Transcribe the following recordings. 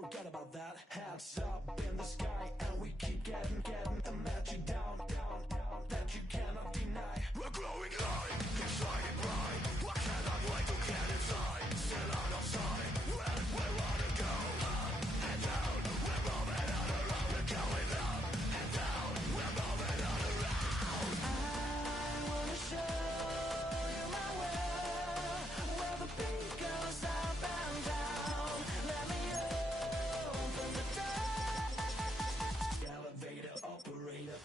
forget about that. Hats up in the sky, and we keep getting them at you down, that you cannot deny. We're growing light, keep shining bright. I cannot wait to get inside, still out of sight. When we wanna go up and down, we're moving on around, we're going up and down, we're moving on around. I wanna show you my world, where the beat goes up and down. Let me open the door. Elevator operator.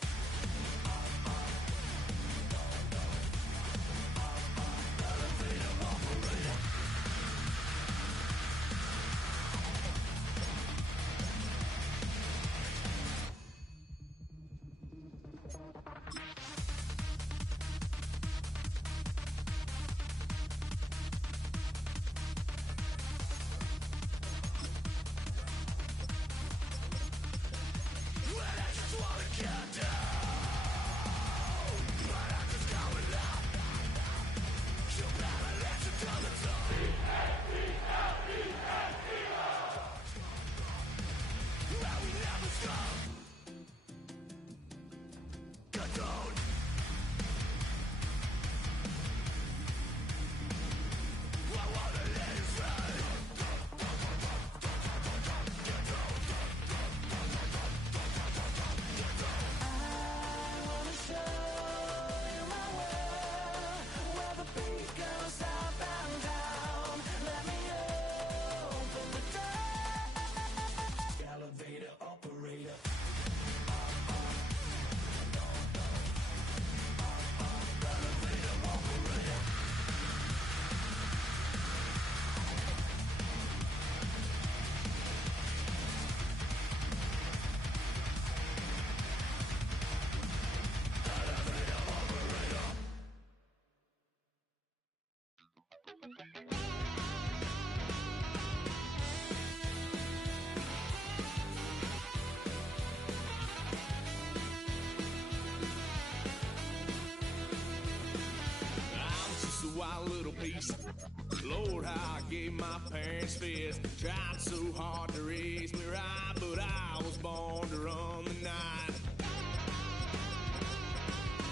Wild little piece. Lord, how I gave my parents fist. Tried so hard to raise me right, but I was born to run the night.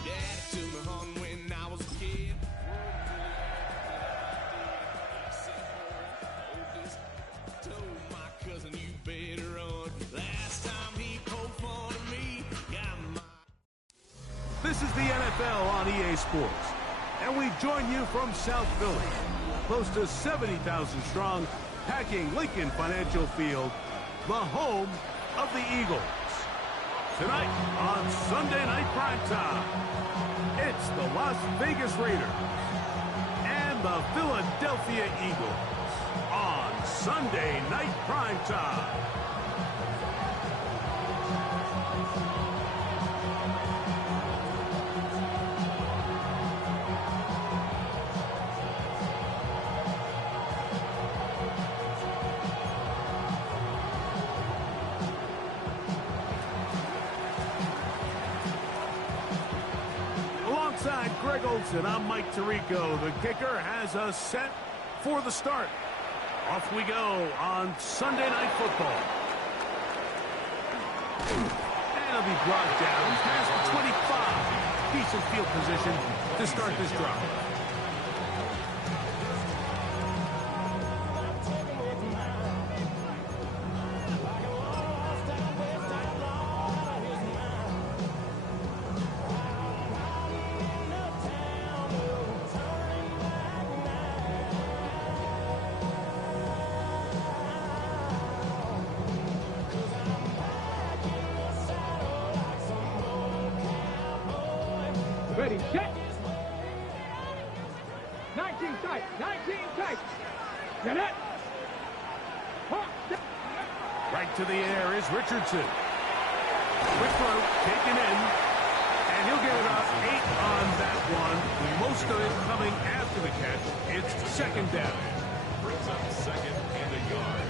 Daddy took me home when I was a kid. Told my cousin you better run. Last time he poked fun at me, got my. This is the NFL on EA Sports. And we join you from South Philly, close to 70,000 strong, packing Lincoln Financial Field, the home of the Eagles. Tonight on Sunday Night Primetime, it's the Las Vegas Raiders and the Philadelphia Eagles on Sunday Night Primetime. Alongside Greg Olson, I'm Mike Tirico. The kicker has us set for the start. Off we go on Sunday Night Football. And he'll be brought down. He's past the 25. Decent field position to start this drive. Ready, set. 19 tight, 19 tight. Get it. Right to the air is Richardson. Quick throw, taken in. And he'll get about 8 on that one. Most of it coming after the catch. It's second down. Brings up second and a yard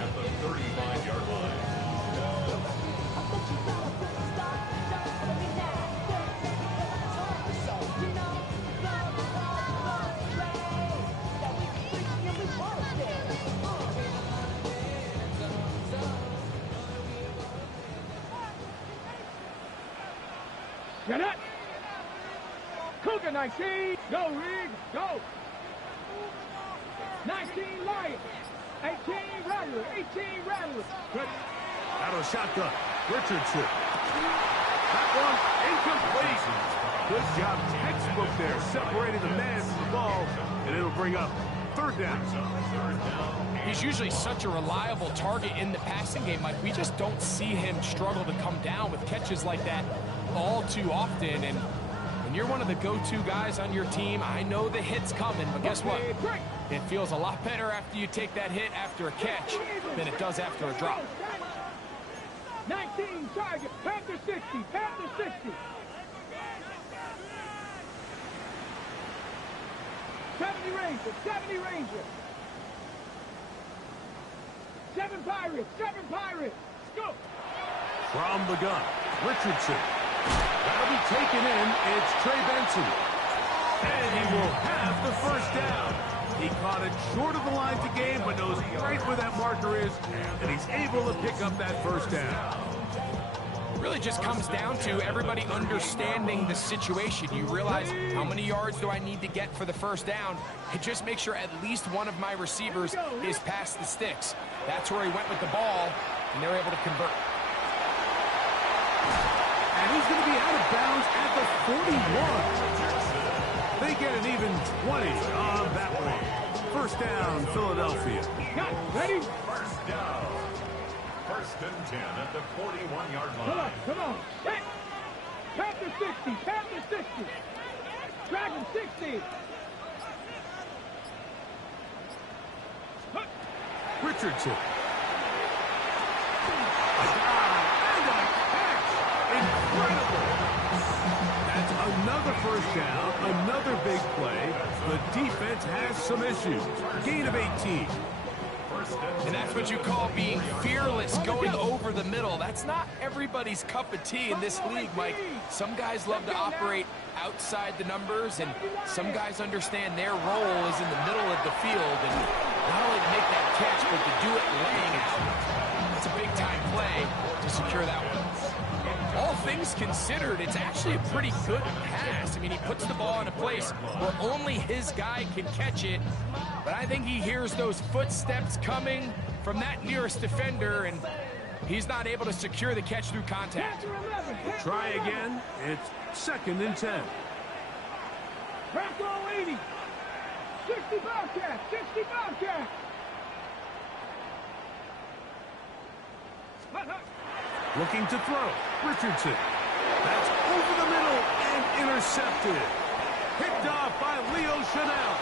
at the 35-yard line. Jeanette. Cougar 19. Go, Reed. Go. 19 Lions. 18 Rattler. 18 Rattler. Good. Out of shotgun. Richardson. That one incomplete. Good job. Textbook there. Separating the man from the ball. And it'll bring up third down. He's usually such a reliable target in the passing game. Like, we just don't see him struggle to come down with catches like that all too often. And when you're one of the go-to guys on your team, I know the hit's coming, but guess what? It feels a lot better after you take that hit after a catch than it does after a drop. 19 target. Panther 60. Panther 60. 70 Ranger. 70 Ranger. 7 Pirates. 7 Pirates. Go. From the gun. Richardson. That'll be taken in. It's Trey Benson. And he will have the first down. He caught it short of the line to gain, but knows right where that marker is, and he's able to pick up that first down. It really just comes down to everybody understanding the situation. You realize, how many yards do I need to get for the first down? And just make sure at least one of my receivers is past the sticks. That's where he went with the ball, and they're able to convert. And he's going to be out of bounds at the 41. They get an even 20 on that one. First down, Philadelphia. Ready? First down. First and 10 at the 41-yard line. Come on. Hit. Panther 60. Panther 60. Dragon 60. Richardson. And a catch. Incredible. That's another first down, another big play. The defense has some issues. Gain of 18. And that's what you call being fearless, going over the middle. That's not everybody's cup of tea in this league, Mike. Some guys love to operate outside the numbers, and some guys understand their role is in the middle of the field, and not only to make that catch, but to do it laying out. It's a big-time play to secure that one. All things considered, it's actually a pretty good pass. I mean, he puts the ball in a place where only his guy can catch it, but I think he hears those footsteps coming from that nearest defender, and he's not able to secure the catch through contact. Try again. It's second and 10. Bronco 80. 60 Bobcat. 60 Bobcat. Looking to throw. Richardson. That's over the middle and intercepted. Picked off by Leo Chanel.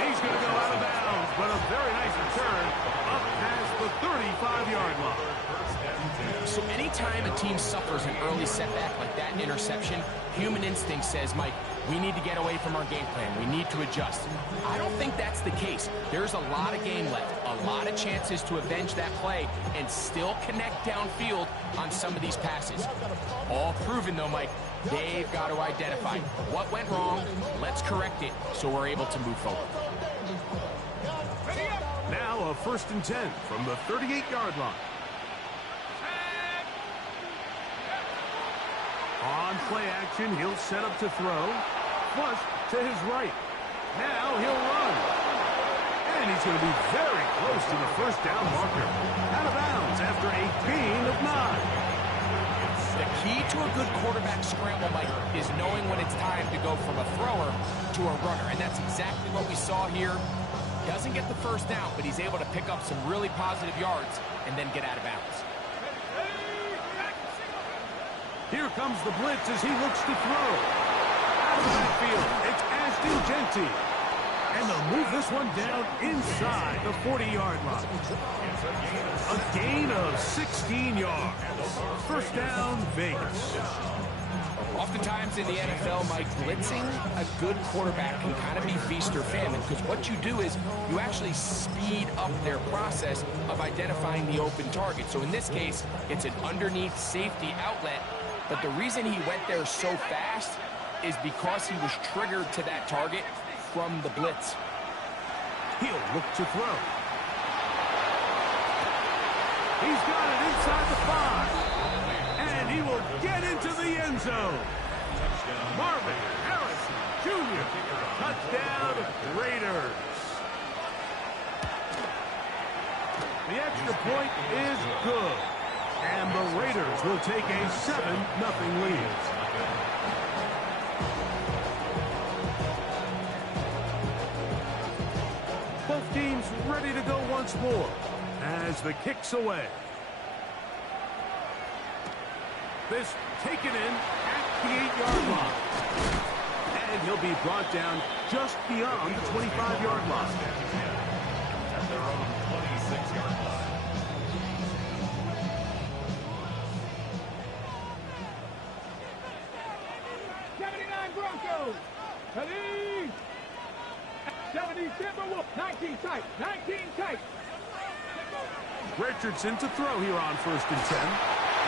He's going to go out of bounds, but a very nice return up past the 35-yard line. So anytime a team suffers an early setback like that interception, human instinct says, Mike, we need to get away from our game plan. We need to adjust. I don't think that's the case. There's a lot of game left, a lot of chances to avenge that play and still connect downfield on some of these passes. All proven, though, Mike, they've got to identify what went wrong. Let's correct it so we're able to move forward. Now a first and 10 from the 38-yard line. On play action, he'll set up to throw. Flush to his right. Now he'll run. And he's going to be very close to the first down marker. Out of bounds after a gain of 9. The key to a good quarterback scramble, Mike, is knowing when it's time to go from a thrower to a runner. And that's exactly what we saw here. Doesn't get the first down, but he's able to pick up some really positive yards and then get out of bounds. Here comes the blitz as he looks to throw. Out of the backfield, it's Ashton Genty. And they'll move this one down inside the 40-yard line. A gain of 16 yards. First down, Vegas. Oftentimes in the NFL, Mike, blitzing a good quarterback can kind of be feast or famine, because what you do is you actually speed up their process of identifying the open target. So in this case, it's an underneath safety outlet. But the reason he went there so fast is because he was triggered to that target from the blitz. He'll look to throw. He's got it inside the 5. And he will get into the end zone. Marvin Harrison Jr. Touchdown, Raiders. The extra point is good. And the Raiders will take a 7-0 lead. Both teams ready to go once more as the kick's away. This taken in at the 8-yard line. And he'll be brought down just beyond the 25-yard line. At their own 26-yard line. Broncos. 70 Timberwolves. 19 tight. 19 tight. Richardson to throw here on 1st and 10.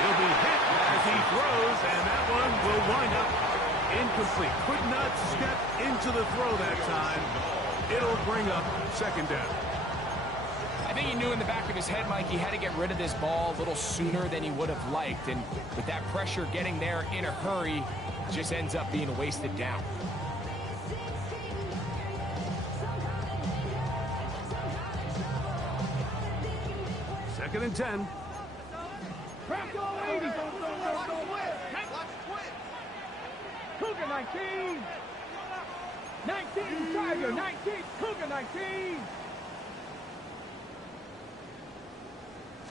He'll be hit as he throws, and that one will wind up incomplete. Could not step into the throw that time. It'll bring up 2nd down. I think he knew in the back of his head, Mike, he had to get rid of this ball a little sooner than he would have liked. And with that pressure getting there in a hurry, just ends up being a wasted down. Second and 10. Bronco 80. Cougar 19. 19 Tiger. 19. Cougar 19.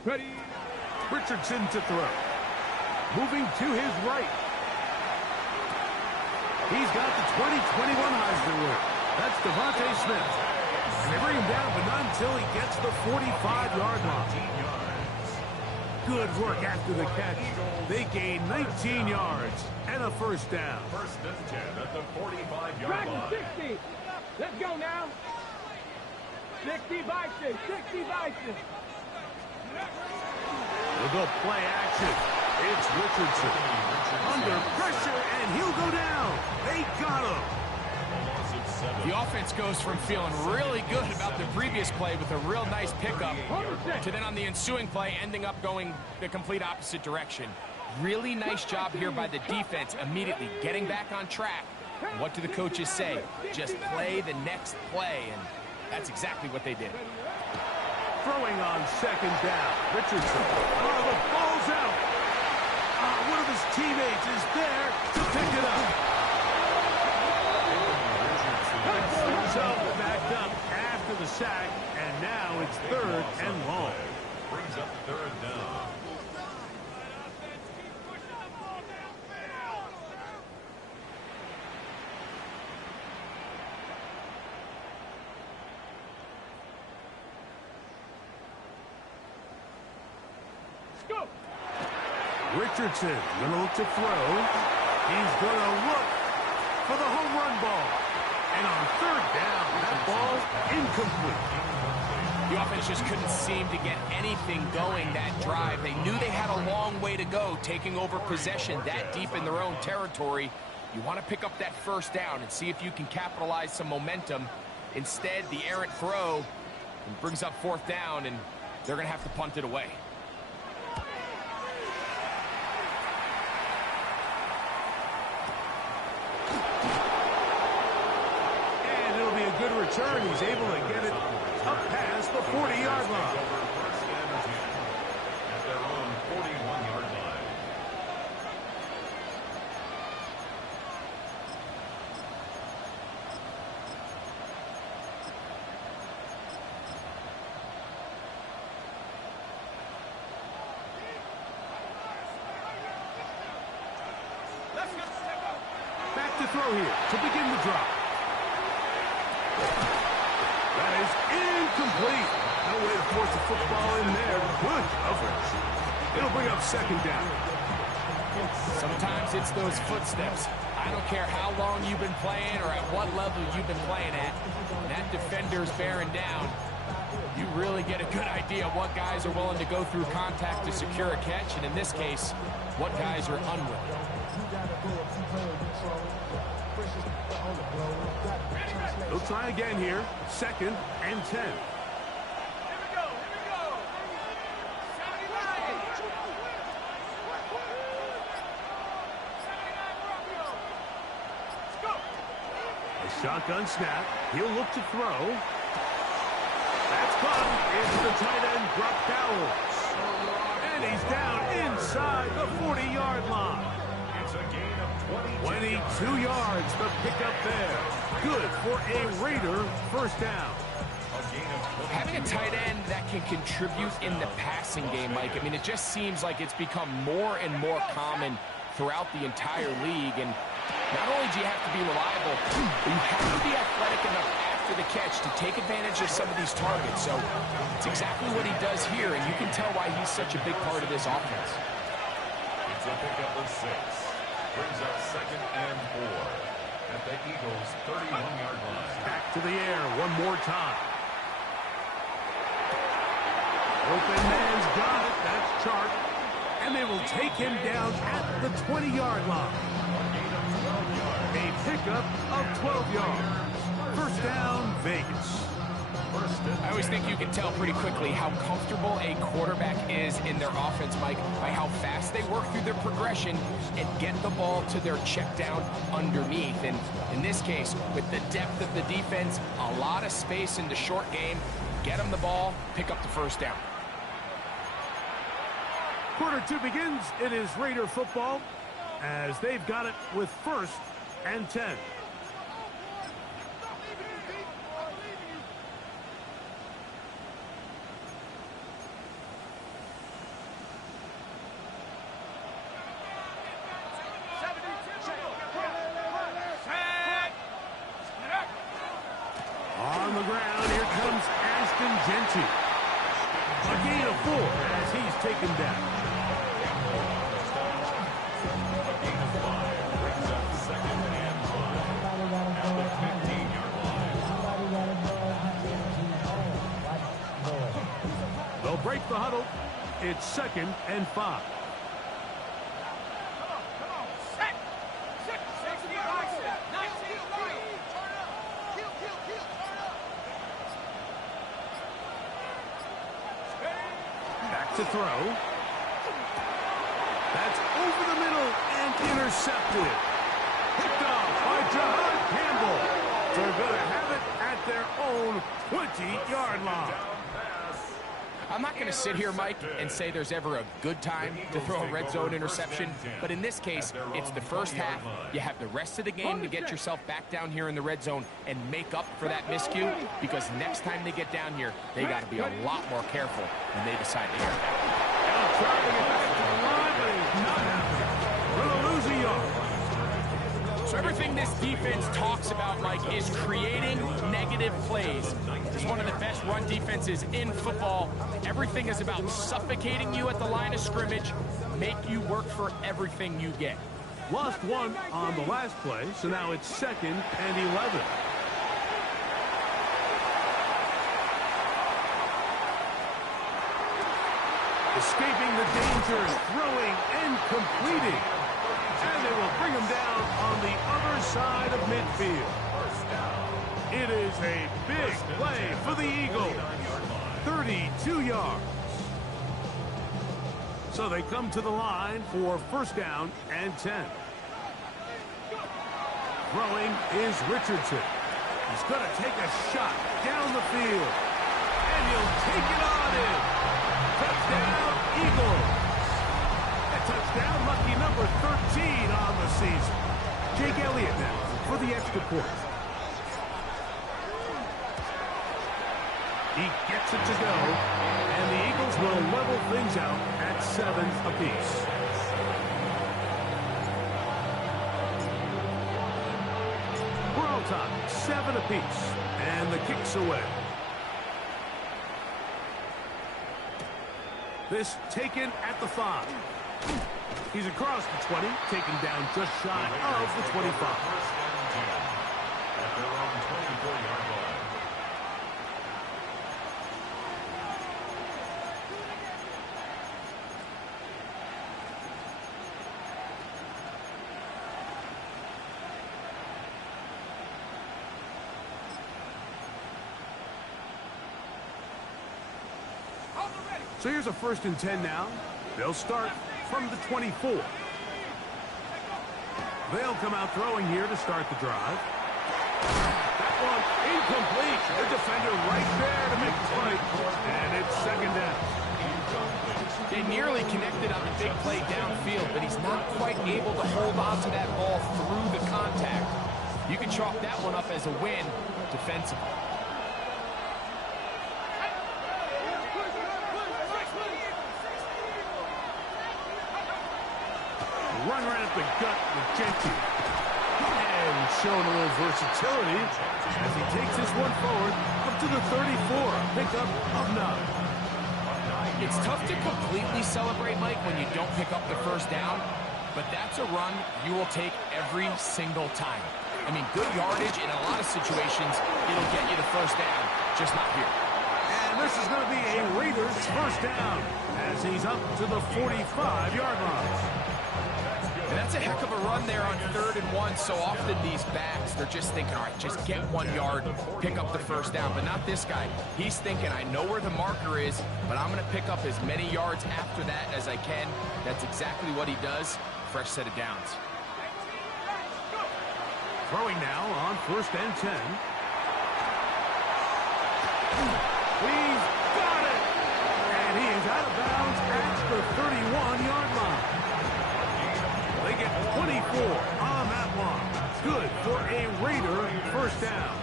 Ready. Richardson to throw. Moving to his right. He's got the 2021 Heisman winner. That's Devontae Smith. And they bring him down, but not until he gets the 45-yard line. Good work after the catch. They gain 19 yards and a 1st down. 1st and 10 at the 45-yard Dragon line. 60. Let's go now. 60 Bison. 60 Bison. We'll go play action. It's Richardson. Under pressure, and he'll go down. They got him. The offense goes from feeling really good about the previous play with a real nice pickup to then on the ensuing play ending up going the complete opposite direction. Really nice job here by the defense immediately getting back on track. And what do the coaches say? Just play the next play, and that's exactly what they did. Throwing on 2nd down. Richardson. Oh, the ball's out. One of his teammates is there to pick it up. Himself backed up after the sack, and now it's 3rd and long. Brings up 3rd down. Go. Richardson gonna look to throw. He's gonna look for the home run ball. And on 3rd down, that ball incomplete. The offense just couldn't seem to get anything going that drive. They knew they had a long way to go, taking over possession that deep in their own territory. You want to pick up that 1st down and see if you can capitalize some momentum. Instead, the errant throw brings up 4th down, and they're going to have to punt it away. Good return. He's able to get it up past the 40-yard line. First and 10 at their own 41-yard line. Back to throw here to begin the drop. That is incomplete. No way to force the football in there. Good coverage. It'll bring up 2nd down. Sometimes it's those footsteps. I don't care how long you've been playing or at what level you've been playing at. When that defender's bearing down, you really get a good idea of what guys are willing to go through contact to secure a catch, and in this case, what guys are unwilling. They'll try again here. 2nd and 10. Shotgun snap. He'll look to throw. That's caught. It's the tight end drop Bowers. And he's down inside the 40-yard line. It's a gain of 22 yards, the pickup there. Good for a Raider first down. Having a tight end that can contribute in the passing game, Mike, I mean, it just seems like it's become more and more common throughout the entire league. And not only do you have to be reliable, but you have to be athletic enough after the catch to take advantage of some of these targets. So it's exactly what he does here, and you can tell why he's such a big part of this offense. It's a pickup of 6. Brings up 2nd and 4 at the Eagles' 31-yard line. Back to the air one more time. Open man's got it. That's Chark. And they will take him down at the 20-yard line. A pickup of 12 yards. First down, Vegas. I always think you can tell pretty quickly how comfortable a quarterback is in their offense, Mike, by how fast they work through their progression and get the ball to their check down underneath. And in this case, with the depth of the defense, a lot of space in the short game, get them the ball, pick up the first down. Quarter 2 begins. It is Raider football as they've got it with 1st and 10. On the ground, here comes Ashton Genty. A gain of 4 as he's taken down. A gain of 5 brings up 2nd and 5 at the 15-yard line. They'll break the huddle. It's 2nd and 5. To throw. That's over the middle and intercepted. Picked off by John Campbell. They're going to have it at their own 20-yard line. I'm not going to sit here, Mike, and say there's ever a good time to throw a red zone interception, but in this case, it's the first half. You have the rest of the game to get yourself back down here in the red zone and make up for that miscue, because next time they get down here, they got to be a lot more careful when they decide to hit. Trying to get back to the line, but he's not happening. Going to lose a yard. So everything this defense talks about, Mike, is creating negative plays. It's one of the best run defenses in football. Everything is about suffocating you at the line of scrimmage, make you work for everything you get. Lost 1 on the last play, so now it's 2nd and 11. Escaping the danger, throwing and completing. And they will bring him down on the other side of midfield. It is a big play for the Eagles. 32 yards. So they come to the line for first down and 10. Throwing is Richardson. He's going to take a shot down the field. And he'll take it on in. Touchdown, Eagles. A touchdown, lucky number 13 on the season. Jake Elliott now for the extra point. He gets it to go, and the Eagles will level things out at 7 apiece. We're all time, 7 apiece, and the kick's away. This taken at the 5. He's across the 20, taken down just shy of the 25. At their own 24-yard line. So here's a 1st and 10 now. They'll start from the 24. They'll come out throwing here to start the drive. Incomplete. The defender right there to make the play. And it's second down. They nearly connected on the big play downfield, but he's not quite able to hold on to that ball through the contact. You can chalk that one up as a win defensively. Run right up the gut with Gentry. And showing a little versatility as he takes this one forward up to the 34. Pickup of 9. It's tough to completely celebrate, Mike, when you don't pick up the first down, but that's a run you will take every single time. I mean, good yardage in a lot of situations, it'll get you the first down, just not here. And this is going to be a Raiders first down as he's up to the 45-yard line. And that's a heck of a run there on 3rd and 1. So often these backs, they're just thinking, all right, just get 1 yard, pick up the first down. But not this guy. He's thinking, I know where the marker is, but I'm going to pick up as many yards after that as I can. That's exactly what he does. Fresh set of downs. Throwing now on 1st and 10. He's got it! And he is out of bounds at the 31-yard line. They get 24 on that one. Good for a Raider first down.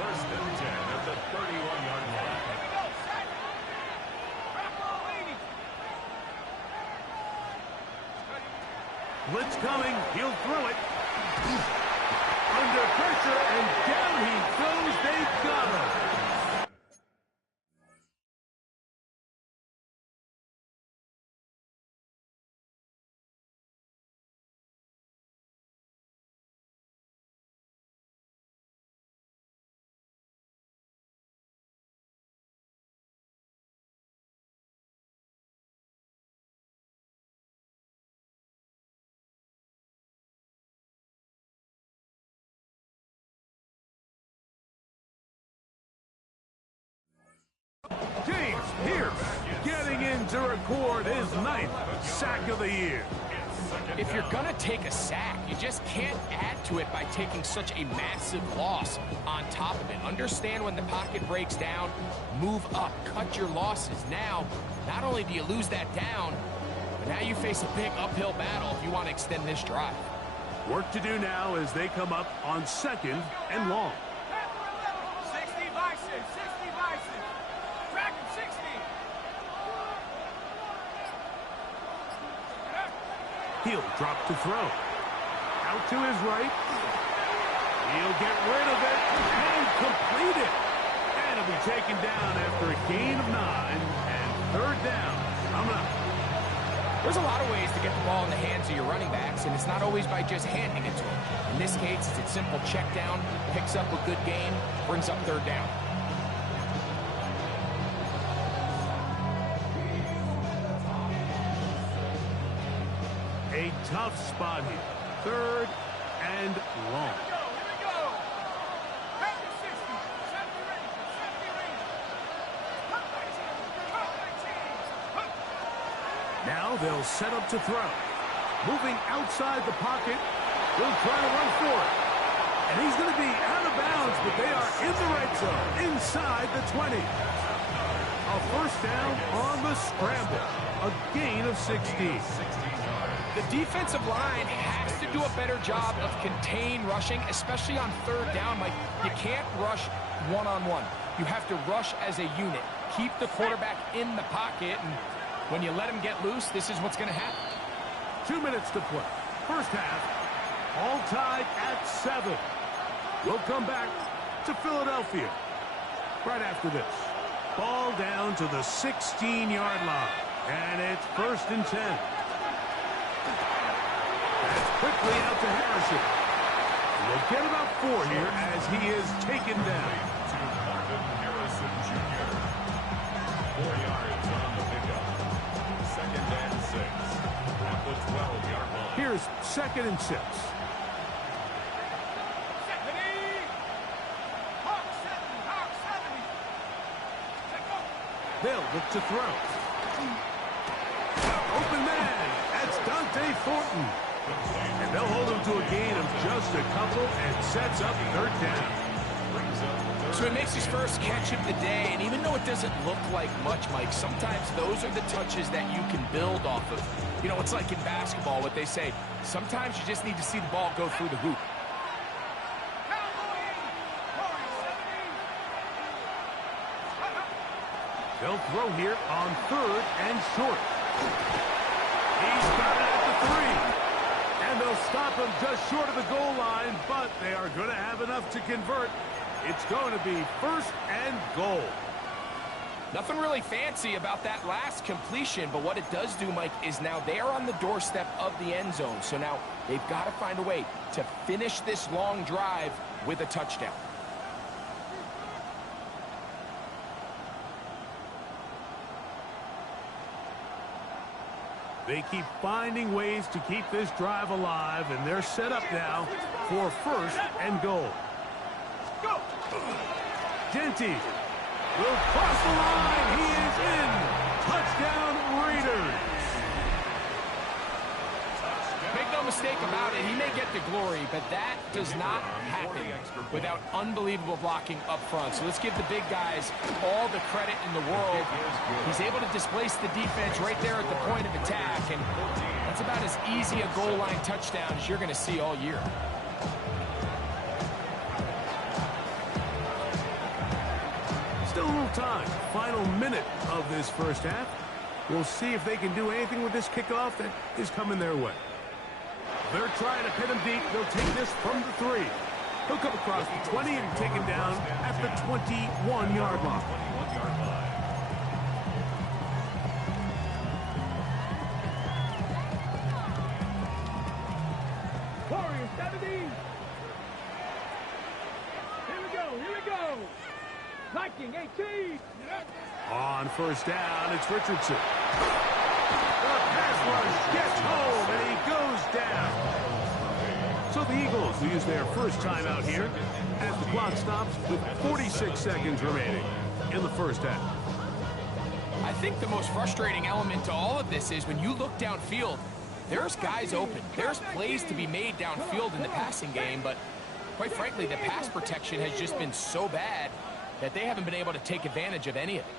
1st and 10 at the 31-yard line. Blitz coming. He'll throw it. Under pressure, and down he goes. They got him. James Pierce getting in to record his 9th sack of the year. If you're going to take a sack, you just can't add to it by taking such a massive loss on top of it. Understand when the pocket breaks down, move up, cut your losses. Now, not only do you lose that down, but now you face a big uphill battle if you want to extend this drive. Work to do now as they come up on 2nd and long. 60 Bison, 60 Bison. Dragon 60. He'll drop to throw. Out to his right. He'll get rid of it and complete it. And it'll be taken down after a gain of 9 and 3rd down. Coming up. There's a lot of ways to get the ball in the hands of your running backs, and it's not always by just handing it to them. In this case, it's a simple check down, picks up a good gain, brings up 3rd down. A tough spot here. 3rd and long. Here we go. Dragon 60. 70 range. 70 range. Cut 19. Cut 19. Now they'll set up to throw. Moving outside the pocket. He'll try to run for it. And he's going to be out of bounds, but they are in the red zone, inside the 20. A first down on the scramble. A gain of 16. The defensive line has to do a better job of contain rushing, especially on 3rd down. Like, you can't rush one-on-one. You have to rush as a unit. Keep the quarterback in the pocket, and when you let him get loose, this is what's going to happen. 2 minutes to play. First half, all tied at 7. We'll come back to Philadelphia right after this. Ball down to the 16-yard line, and it's 1st and 10. That's quickly out to Harrison. We'll get about 4 here as he is taken down. To Marvin Harrison Jr. 4 yards on the pickup. 2nd and 6 at the 12-yard line. Here's 2nd and 6. They'll look to throw. Open man. That's Dante Thornton. And they'll hold him to a gain of just a couple and sets up 3rd down. So he makes his first catch of the day, and even though it doesn't look like much, Mike, sometimes those are the touches that you can build off of. You know, it's like in basketball, what they say, sometimes you just need to see the ball go through the hoop. They'll throw here on 3rd and short. He's got it at the 3. And they'll stop him just short of the goal line, but they are going to have enough to convert. It's going to be 1st and goal. Nothing really fancy about that last completion, but what it does do, Mike, is now they are on the doorstep of the end zone. So now they've got to find a way to finish this long drive with a touchdown. They keep finding ways to keep this drive alive, and they're set up now for 1st and goal. Go! Genty will cross the line. He is in. Touchdown, Raiders. Make no mistake about it, he may get the glory, but that does not happen without unbelievable blocking up front. So let's give the big guys all the credit in the world. He's able to displace the defense right there at the point of attack, and that's about as easy a goal line touchdown as you're going to see all year. Still a little time. Final minute of this first half. We'll see if they can do anything with this kickoff that is coming their way. They're trying to pin him deep. They'll take this from the 3. He'll come across the 20 and take him down at the 21-yard line. Warriors 70. Here we go. Viking 18. On 1st down, it's Richardson. The pass rush gets home, and he goes down. So the Eagles will use their first time out here as the clock stops with 46 seconds remaining in the first half. I think the most frustrating element to all of this is when you look downfield, there's guys open. There's plays to be made downfield in the passing game, but quite frankly, the pass protection has just been so bad that they haven't been able to take advantage of any of it.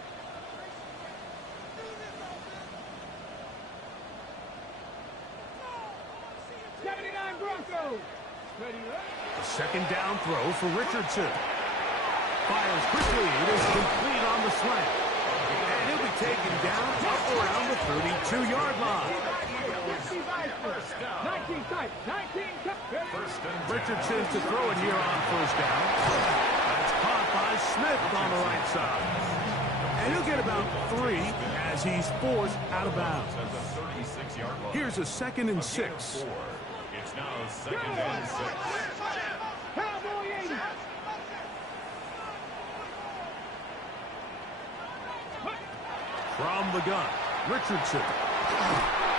A second down throw for Richardson. Fires quickly. It is complete on the slant. And he'll be taken down up around the 32-yard line. Richardson to throw it here on 1st down. That's caught by Smith on the right side. And he'll get about 3 as he's forced out of bounds. Here's a 2nd and 6. It's now 2nd and 6. From the gun, Richardson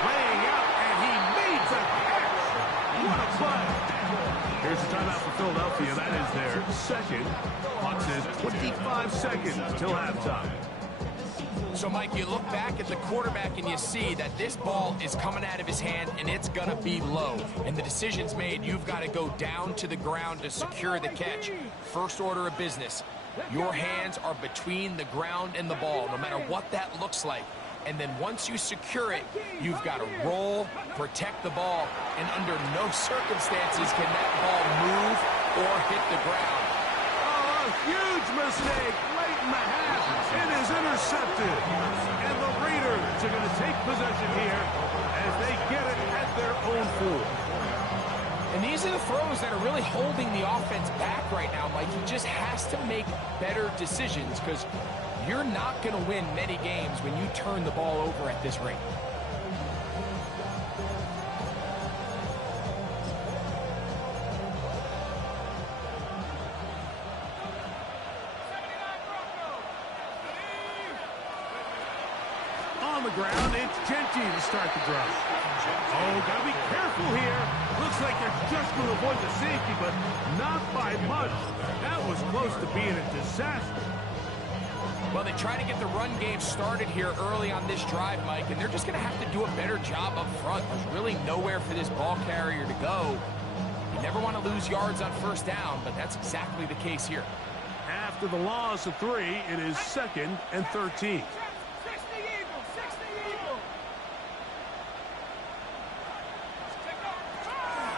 laying out, and he made the catch. What a play! Here's a timeout for Philadelphia. That is their second. Clock says 25 seconds till halftime. So, Mike, you look back at the quarterback and you see that this ball is coming out of his hand and it's going to be low. And the decision's made. You've got to go down to the ground to secure the catch. First order of business. Your hands are between the ground and the ball, no matter what that looks like. And then once you secure it, you've got to roll, protect the ball, and under no circumstances can that ball move or hit the ground. Oh, a huge mistake late in the half. It is intercepted. And the Raiders are going to take possession here as they get it at their own 4. And these are the throws that are really holding the offense back right now, Mike. He just has to make better decisions because you're not going to win many games when you turn the ball over at this rate. On the ground, it's Genty to start the drive. Oh, got to be careful here. Looks like they're just going to avoid the safety, but not by much. That was close to being a disaster. Well, they try to get the run game started here early on this drive, Mike, and they're just going to have to do a better job up front. There's really nowhere for this ball carrier to go. You never want to lose yards on 1st down, but that's exactly the case here. After the loss of 3, it is 2nd and 13. 60 Eagles, 60 Eagles.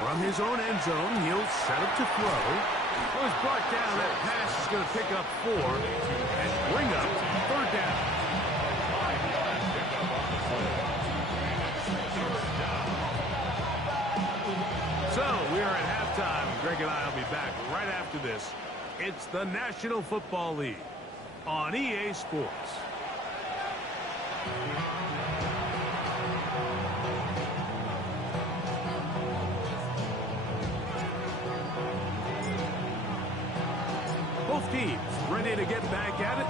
From his own end zone, he'll set up to throw. Well, it's brought down. That pass is going to pick up 4 and bring up 3rd down. So we are at halftime. Greg and I will be back right after this. It's the National Football League on EA Sports. Both teams ready to get back at it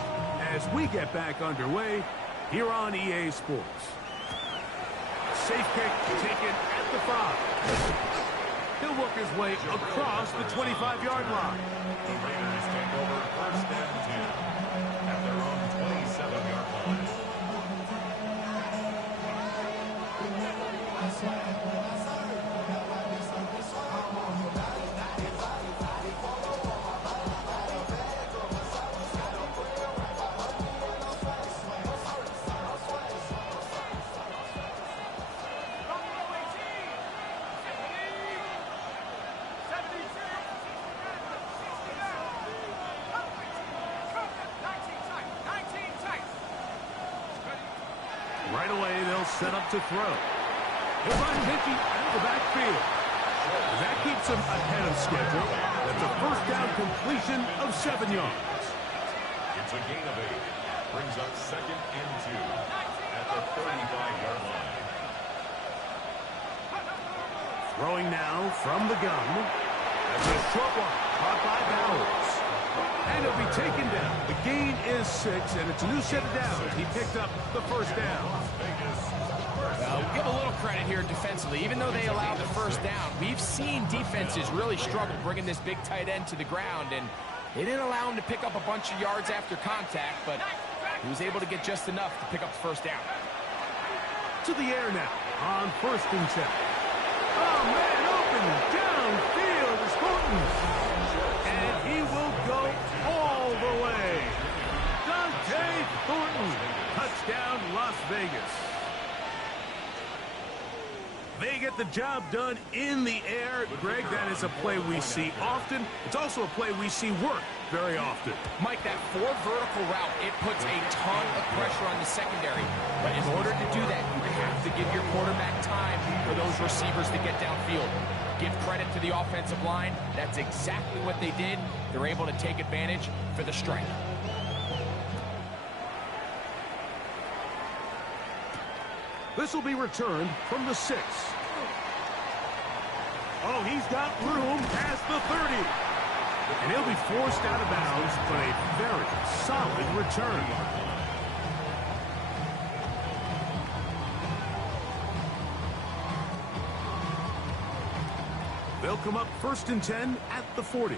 as we get back underway here on EA Sports. Safe kick taken at the 5. He'll work his way across the 25-yard line. The Raiders take over 1st and 10 at their own 27-yard line. Right away, they'll set up to throw. He'll run Hickey out of the backfield. That keeps him ahead of schedule. That's a 1st down completion of 7 yards. It's a gain of 8. Brings up 2nd and 2 at the 35-yard line. Throwing now from the gun. That's a short one, caught by Bowers. And he'll be taken down. The gain is 6, and it's a new set of downs. He picked up the 1st down. We'll give a little credit here defensively. Even though they allowed the 1st down, we've seen defenses really struggle bringing this big tight end to the ground, and they didn't allow him to pick up a bunch of yards after contact, but he was able to get just enough to pick up the 1st down. To the air now on 1st and 10. Oh, man, open downfield is Thornton. And he will go all the way. Dante Thornton. Touchdown, Las Vegas. They get the job done in the air. Greg, that is a play we see often. It's also a play we see work very often. Mike, that 4 vertical route, it puts a ton of pressure on the secondary. But in order to do that, you have to give your quarterback time for those receivers to get downfield. Give credit to the offensive line. That's exactly what they did. They're able to take advantage for the strike. This will be returned from the 6. Oh, he's got room past the 30. And he'll be forced out of bounds, but a very solid return. They'll come up 1st and 10 at the 40.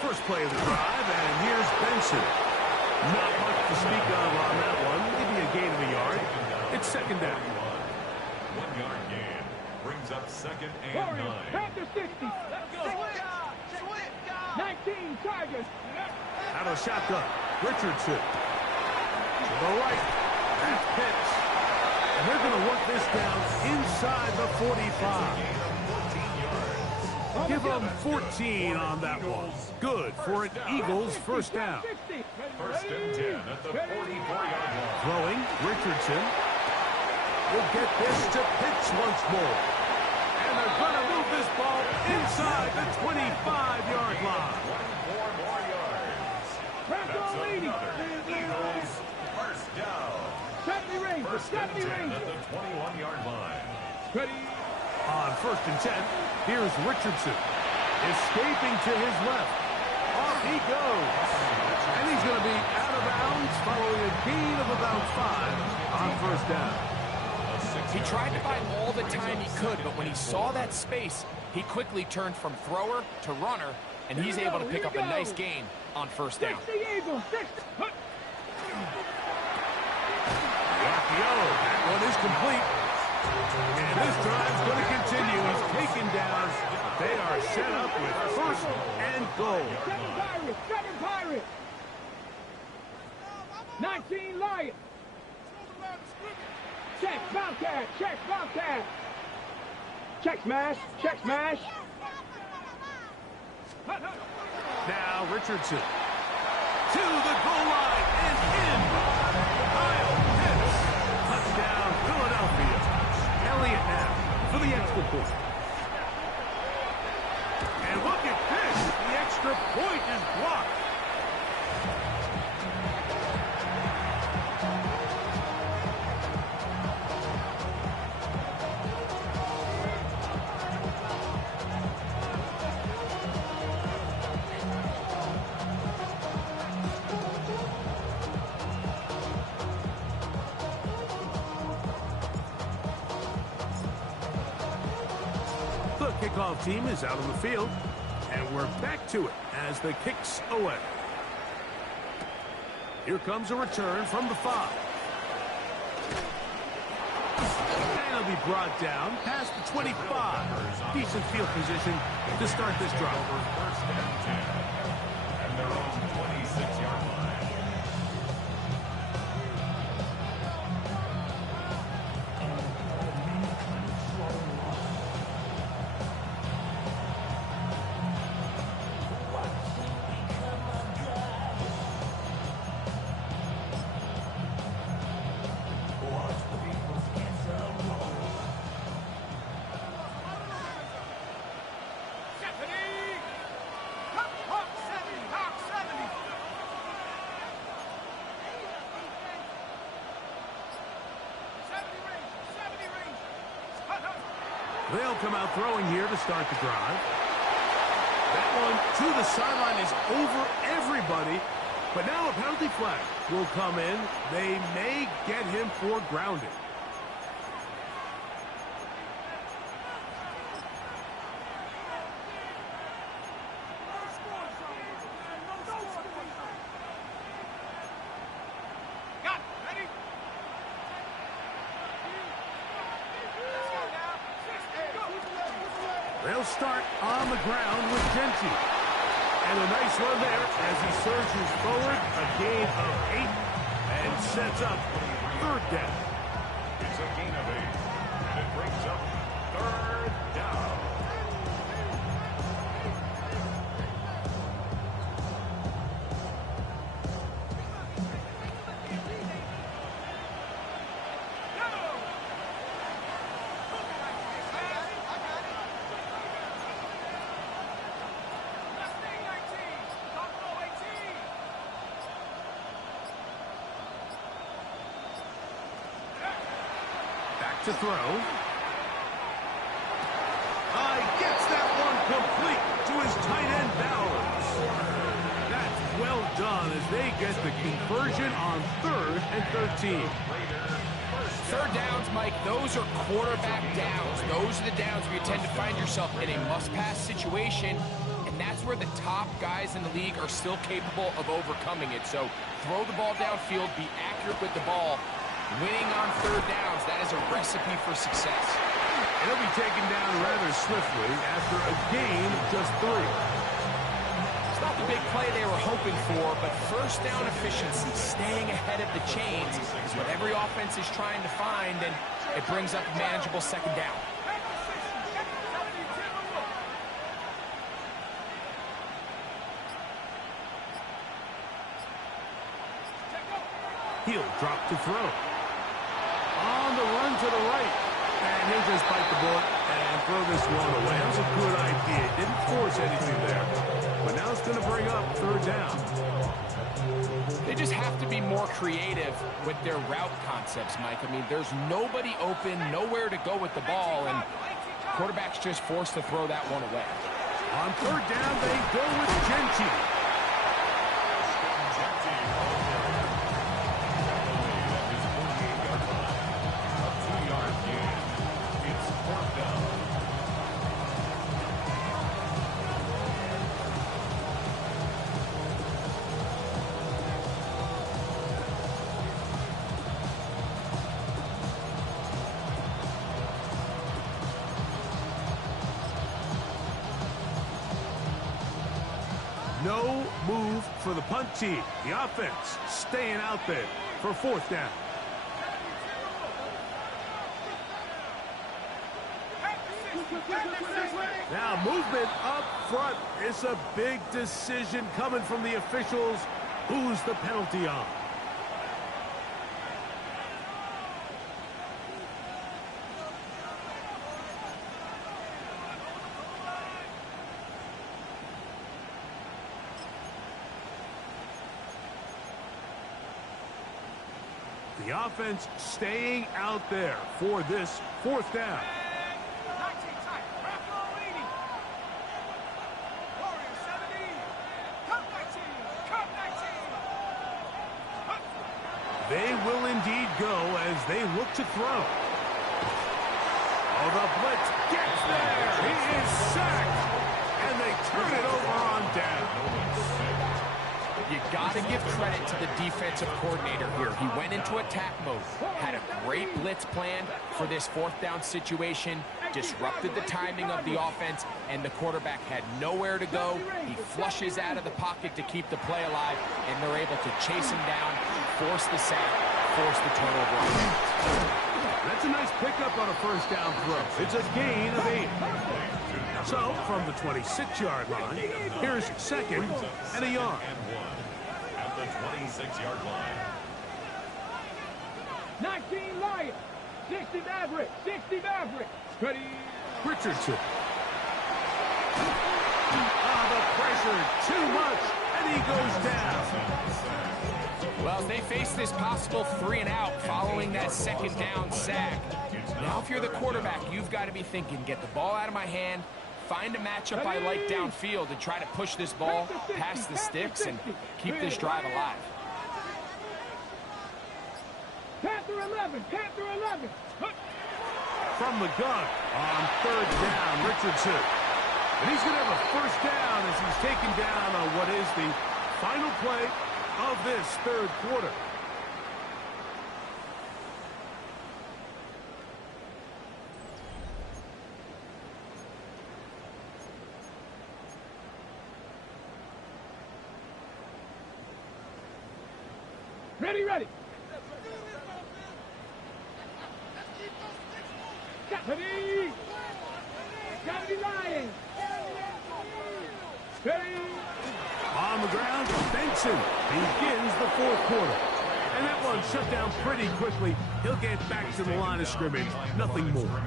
First play of the drive, and here's Benson. Not much to speak of on that one. Maybe a gain of a yard. It's 2nd down. 1 yard gain. Brings up 2nd and 9. Back to 60. Let's go. 19 Tigers. Out of shotgun. Richardson. To the right. That's Pitts. And they're going to work this down inside the 45. Give them 14 on that one. Good for an Eagles 1st down. 1st and 10 at the 44-yard line. Throwing, Richardson. Will get this to Pitts once more. And they're going to move this ball inside the 25-yard line. 24 more yards. That's another Eagles 1st down. 1st and 10 at the 21-yard line. Ready. On 1st and 10, here's Richardson. Escaping to his left. Off he goes. And he's going to be out of bounds following a gain of about 5 on 1st down. He tried to buy all the time he could, but when he saw that space, he quickly turned from thrower to runner, and he's able to pick up a nice gain on 1st down. 60 Eagles. 60. That one is complete. And this drive's going to continue. He's taken down They are set up with first and goal. 7 Pirates. 19 Lions. Check, Bobcat. Check, Bobcat. Check smash. Check smash. Now Richardson to the goal line and in. Kyle hits. Touchdown, Philadelphia. Elliott now for the extra point. And look at this. The extra point is blocked. The kickoff team is out on the field, and we're back to it as the kick's away. Here comes a return from the 5. And it'll be brought down past the 25. Decent field position to start this drive. First and 10. And their own 26-yard line. They'll come out throwing here to start the drive. That one to the sideline is over everybody. But now a penalty flag will come in. They may get him for grounding. They'll start on the ground with Genty. And a nice run there as he surges forward, a gain of 8, and sets up third down. It's a gain of 8, and it brings up third down. To throw. Gets that one complete to his tight end Bowers. That's well done as they get the conversion on 3rd and 13. Third downs, Mike, those are quarterback downs. Those are the downs where you tend to find yourself in a must-pass situation, and that's where the top guys in the league are still capable of overcoming it. So throw the ball downfield, be accurate with the ball. Winning on third downs, that is a recipe for success. And he'll be taken down rather swiftly after a gain of just 3. It's not the big play they were hoping for, but first down efficiency, staying ahead of the chains, is what every offense is trying to find, and it brings up a manageable second down. He'll drop to throw. On the run to the right. And he'll just bite the bullet and throw this one away. That was a good idea. Didn't force anything there. But now it's going to bring up third down. They just have to be more creative with their route concepts, Mike. I mean, there's nobody open, nowhere to go with the ball, and quarterback's just forced to throw that one away. On third down, they go with Genty. No move for the punt team. The offense staying out there for fourth down. Now movement up front. It's a big decision coming from the officials. Who's the penalty on? The offense staying out there for this fourth down. They will indeed go as they look to throw. Oh, the blitz gets there. He is sacked. And they turn it over on down. You got to give credit to the defensive coordinator here. He went into attack mode, had a great blitz plan for this fourth down situation, disrupted the timing of the offense, and the quarterback had nowhere to go. He flushes out of the pocket to keep the play alive, and they're able to chase him down, force the sack, force the turnover. That's a nice pickup on a first down throw. It's a gain of 8. So, from the 26-yard line, here's second and a yard. At the 26-yard line. 19 Lions, 60 Maverick, 60 Maverick. Ready? Richardson. The pressure, too much, and he goes down. Well, they face this possible 3 and out following that second down sack. Now, if you're the quarterback, you've got to be thinking, get the ball out of my hand, find a matchup I like downfield, and try to push this ball past the sticks and keep this drive alive. Panther 11, Panther 11. From the gun on third down, Richardson. And he's going to have a first down as he's taken down on what is the final play of this third quarter. Ready, ready. Ready. 70 Lions. Ready. On the ground, Benson begins the fourth quarter. And that one shut down pretty quickly. He'll get back to the line of scrimmage. Nothing more.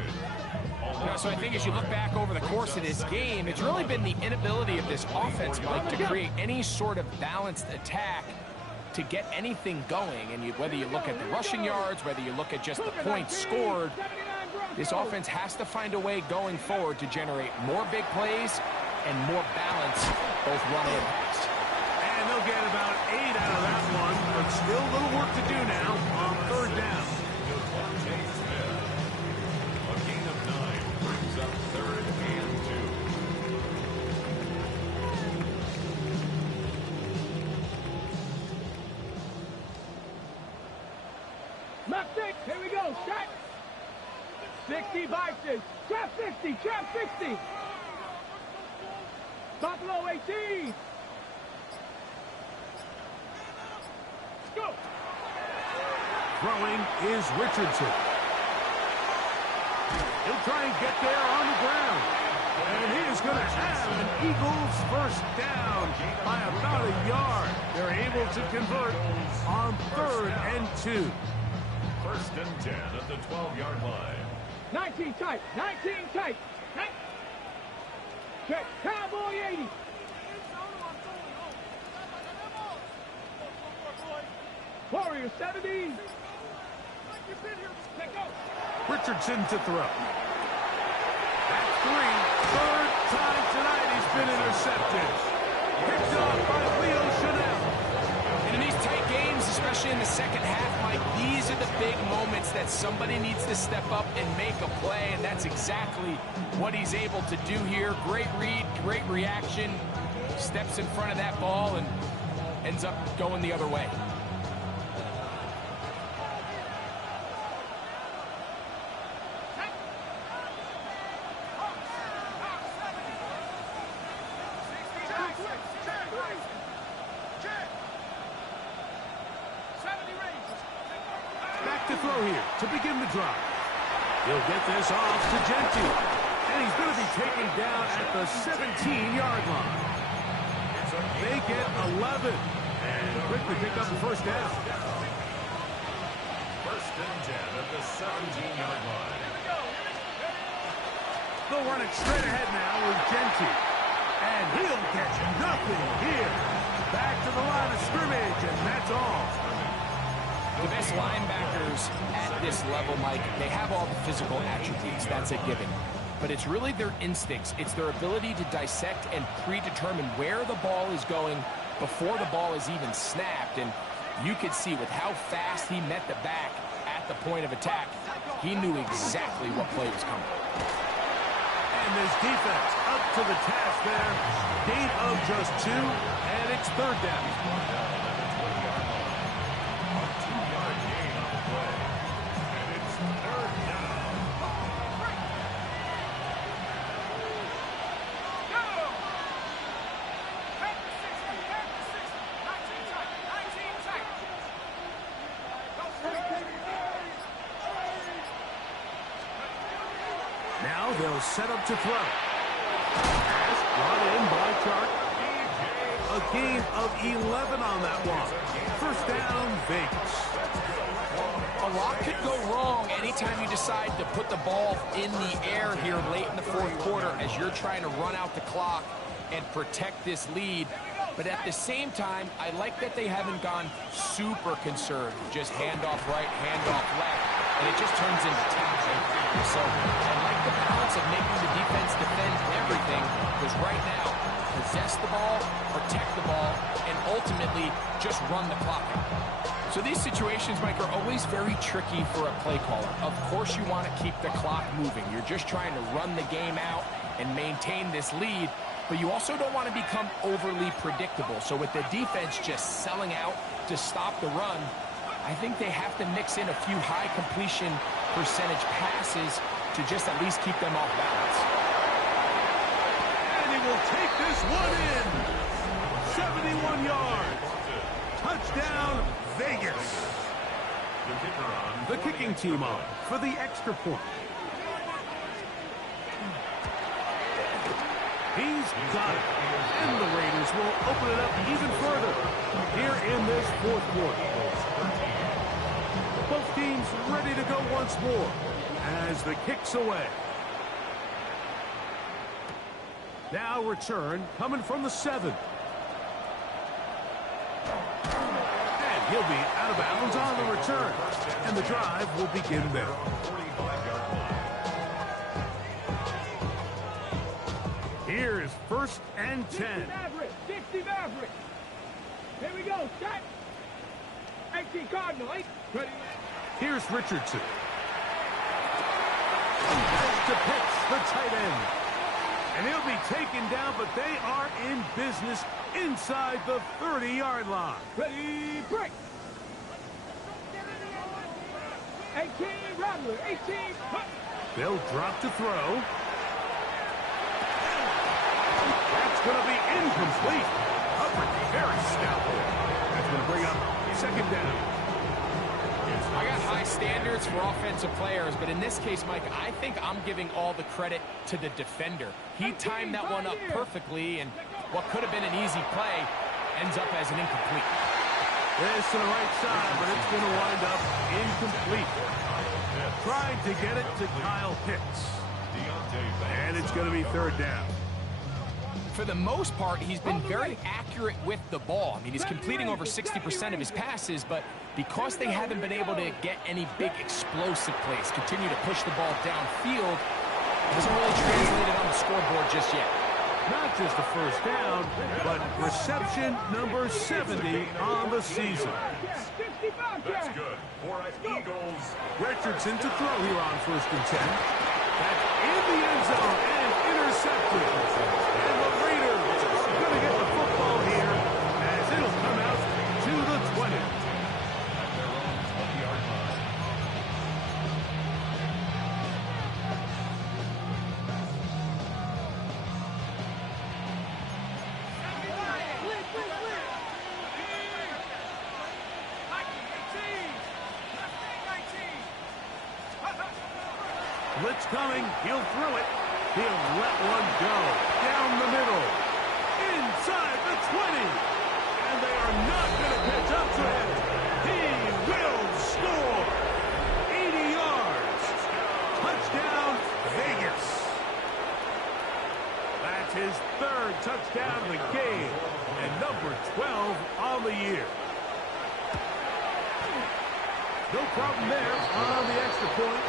So I think as you look back over the course of this game, it's really been the inability of this offense, Mike, to create any sort of balanced attack to get anything going. And whether you look at the rushing yards, whether you look at just the points scored, this offense has to find a way going forward to generate more big plays and more balance, both run and pass. And they'll get about 8 out of that one, but still a little work to do now on third down. A gain of 9 brings up third and 2. Left 6, here we go, shot. 60 Vikings, trap 60, trap 60. Buffalo 18. Go. Throwing is Richardson. He'll try and get there on the ground. And he is going to have an Eagles first down by about a yard. They're able to convert on third and 2. First and 10 at the 12-yard line. 19 tight, 19 tight. Check, Cowboy 80. Warriors 70. Richardson to throw. That's 3. Third time tonight he's been intercepted. Picked off by Leo Chanel. And in these tight games, especially in the second half, Mike, these are the big moments that somebody needs to step up and make a play, and that's exactly what he's able to do here. Great read, great reaction, steps in front of that ball and ends up going the other way. Back to throw here to begin the drive. He'll get this off to Genti. And he's going to be taken down at the 17-yard line. They get 11 and quickly pick up the first down. First and 10 at the 17-yard line. They'll run it straight ahead now with Genti. And he'll get nothing here. Back to the line of scrimmage, and that's all. The best linebackers at this level, Mike, they have all the physical attributes. That's a given. But it's really their instincts. It's their ability to dissect and predetermine where the ball is going before the ball is even snapped. And you could see with how fast he met the back at the point of attack, he knew exactly what play was coming. And this defense up to the task there. Gain of just 2, and it's third down. Now they'll set up to throw. Pass brought in by Chark. A gain of 11 on that one. First down, Vegas. A lot could go wrong anytime you decide to put the ball in the air here late in the fourth quarter as you're trying to run out the clock and protect this lead. But at the same time, I like that they haven't gone super conservative. Just handoff right, handoff left. And it just turns into tackling. So I like the balance of making the defense defend everything, because right now, possess the ball, protect the ball, and ultimately just run the clock out. So these situations, Mike, are always very tricky for a play caller. Of course you want to keep the clock moving. You're just trying to run the game out and maintain this lead, but you also don't want to become overly predictable. So with the defense just selling out to stop the run, I think they have to mix in a few high completion percentage passes to just at least keep them off balance. And he will take this one in. 71 yards. Touchdown, Vegas. The kicking team on for the extra point. He's got it. And the Raiders will open it up even further here in this fourth quarter. Both teams ready to go once more as the kick's away. Now return coming from the 7. And he'll be out of bounds on the return. And the drive will begin there. Here is first and 10. 60 Maverick. Here we go. Set. 18 Cardinal. Ready. Here's Richardson. Has to pitch the tight end. And he'll be taken down, but they are in business inside the 30-yard line. Ready. Break. 18 Rattler. 18. They'll drop to throw. That's going to be incomplete. Coverage very stout there. That's going to bring up second down. I got high standards for offensive players, but in this case, Mike, I think I'm giving all the credit to the defender. He timed that one up perfectly, and what could have been an easy play ends up as an incomplete. This to the right side, but it's going to wind up incomplete. Trying to get it to Kyle Pitts. And it's going to be third down. For the most part, he's been very accurate with the ball. I mean, he's completing over 60% of his passes, but because they haven't been able to get any big explosive plays, continue to push the ball downfield, it hasn't really translated on the scoreboard just yet. Not just the first down, but reception number 70 on the season. That's good. For Eagles. Richardson to throw here on first and 10. That's in the end zone and intercepted. And the Raiders are going to get the football here as it'll come out to the 20. At their own 20-yard line. Blitz coming. He'll throw it. He'll let one go. Down the middle. Inside the 20. And they are not going to catch up to him. He will score. 80 yards. Touchdown, Vegas. That's his third touchdown of the game. And number 12 on the year. No problem there on the extra point.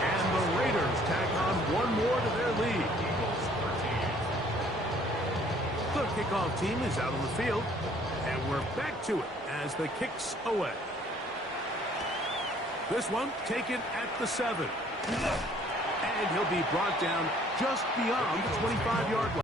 And the Raiders tack on one more to their lead. The kickoff team is out on the field. And we're back to it as the kick's away. This one taken at the 7. And he'll be brought down just beyond the 25-yard line.